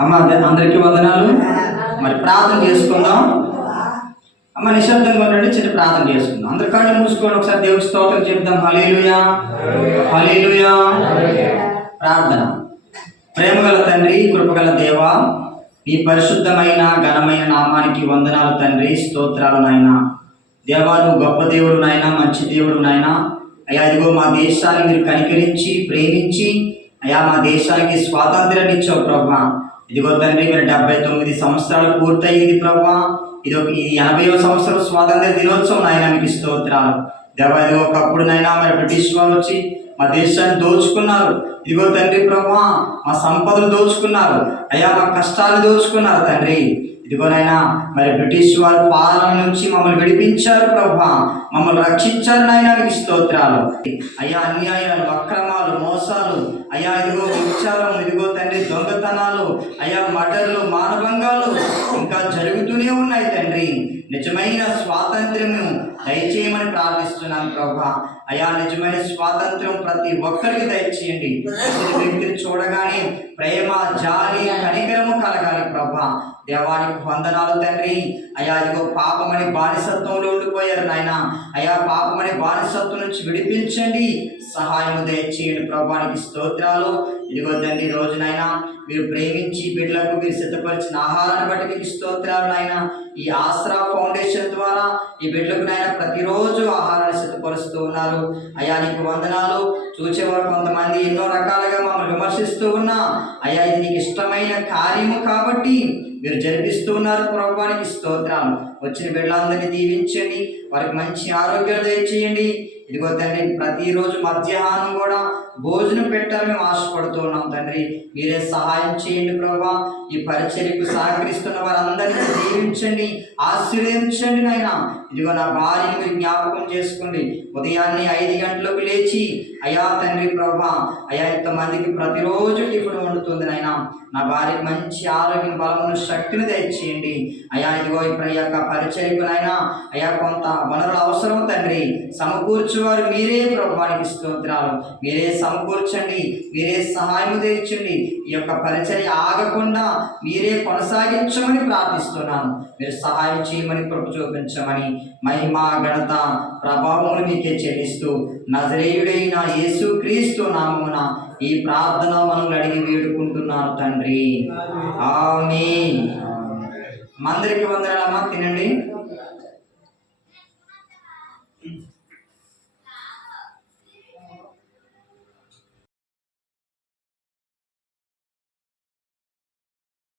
అమ్మ అందరికీ వందనాలు. మరి ప్రార్థన చేసుకుందాం. అమ్మ నిశ్శబ్దంగా ఉండండి, చిన్న ప్రార్థన చేసుకుందాం. అందరి కళ్ళు మూసుకొని ఒకసారి దేవుడి స్తోత్రం చెప్దాం. హల్లెలూయా, హల్లెలూయా. ప్రార్థన. ప్రేమగల తండ్రి, కృపగల దేవా, నీ పరిశుద్ధమైన ఘనమైన నామానికి వందనాలు తండ్రి, స్తోత్రాలు నాయన. దేవా, నువ్వు గొప్ప దేవుడు నాయన, మంచి దేవుడు నాయన. అయ్యా ఇదిగో మా దేశాన్ని మీరు కనికరించి ప్రేమించి అయ్యా మా దేశానికి స్వాతంత్ర్యాన్ని ఇచ్చావు ప్రభా. ఇదిగో తండ్రి మీరు 79 సంవత్సరాలు పూర్తయింది ప్రభా. ఇది 80వ సంవత్సరం స్వాతంత్ర దినోత్సవం నాయన, మీకు స్తోత్రాలు దేవా. ఇదిగో ఒకప్పుడు నాయన మరి బ్రిటిష్ వాళ్ళు వచ్చి మా దేశాన్ని దోచుకున్నారు. ఇదిగో తండ్రి ప్రభా, మా సంపదలు దోచుకున్నారు అయ్యా, మా కష్టాలు దోచుకున్నారు తండ్రి. ఇదిగోనైనా మరి బ్రిటిష్ వారి పాలన నుంచి మమ్మల్ని విడిపించారు ప్రభా, మమ్మల్ని రక్షించారు నాయన, మీకు స్తోత్రాలు అయ్యా. అన్యాయాలు, అక్రమాలు, మోసాలు అయ్యా, ఇదిగో విచారం, ఇదిగో తండ్రి దొంగతనాలు అయ్యా, మర్డర్లు, మానభంగాలు ఇంకా జరుగుతూనే ఉన్నాయి తండ్రి. నిజమైన స్వాతంత్ర్యము దయచేయమని ప్రార్థిస్తున్నాను ప్రభా. అయ్యా నిజమైన స్వాతంత్ర్యం ప్రతి ఒక్కరికి దయచేయండి. వ్యక్తిని చూడగానే ప్రేమ, జాలి, కనికరము కలగాలి ప్రభా. దేవానికి వందనాలు తండ్రి. అయ్యా ఇదిగో పాపమని బానిసత్వంలో ఉండిపోయారు నాయన. అయ్యా పాపమని బానిసత్వం నుంచి విడిపించండి, సహాయము దయచేయండి ప్రభానికి స్తోత్రాలు. ఇదిగో తండ్రి రోజునైనా మీరు ప్రేమించి బిడ్డలకు మీరు సిద్ధపరిచిన ఆహారాన్ని బట్టి మీకు స్తోత్రాలు నాయన. ఈ ఆశ్రా ఫౌండేషన్ ద్వారా ఈ బిడ్డలకు నాయన ప్రతిరోజు ఆహారాన్ని సిద్ధపరుస్తూ ఉన్నారు. అయ్యా నీకు వందనాలు. చూసేవారు కొంతమంది ఎన్నో రకాలుగా మమ్మల్ని విమర్శిస్తూ ఉన్నా అయ్యా ఇది నీకు ఇష్టమైన కార్యము కాబట్టి మీరు జరిపిస్తూ ఉన్నారు ప్రభువానికి స్తోత్రాలు. వచ్చిన బిడ్డలందరినీ దీవించండి, వారికి మంచి ఆరోగ్యాలు దయచేయండి. ఇదిగో తండ్రి ప్రతిరోజు మధ్యాహ్నం కూడా భోజనం పెట్టాలని మేము ఆశపడుతూ ఉన్నాం తండ్రి. మీరే సహాయం చేయండి ప్రభా. ఈ పరిచర్యకు సహకరిస్తున్న వారందరినీ దీవించండి, ఆశీర్వదించండి నాయన. ఇదిగో నా భార్యని మీరు జ్ఞాపకం చేసుకోండి. ఉదయాన్నే 5 గంటలకు లేచి అయ్యా తండ్రి ప్రభా అయ్యా ఇంతమందికి ప్రతిరోజు టిఫిన్ వండుతుంది నాయన. నా భార్యకి మంచి ఆరోగ్యం, బలమును, శక్తిని దయచేయండి అయ్యా. ఇదిగో ఇప్పుడు యొక్క పరిచర్యకు నాయన అయ్యా కొంత వనరుల అవసరం తండ్రి, సమకూర్చువారు మీరే ప్రభువానికి స్తోత్రాలు. మీరే సమకూర్చండి, మీరే సహాయం తెచ్చండి. ఈ యొక్క పరిచర్య ఆగకుండా మీరే కొనసాగించమని ప్రార్థిస్తున్నాను. మీరు సహాయం చేయమని, కృప చూపించమని, మహిమ, ఘనత, ప్రభావములు మీకే చెల్లిస్తూ నజరేయుడైన యేసుక్రీస్తు నామమున ఈ ప్రార్థన మనం అడిగి వేడుకుంటున్నాను తండ్రి, ఆమేన్. మందరికి వందనాలమ్మా, తినండి.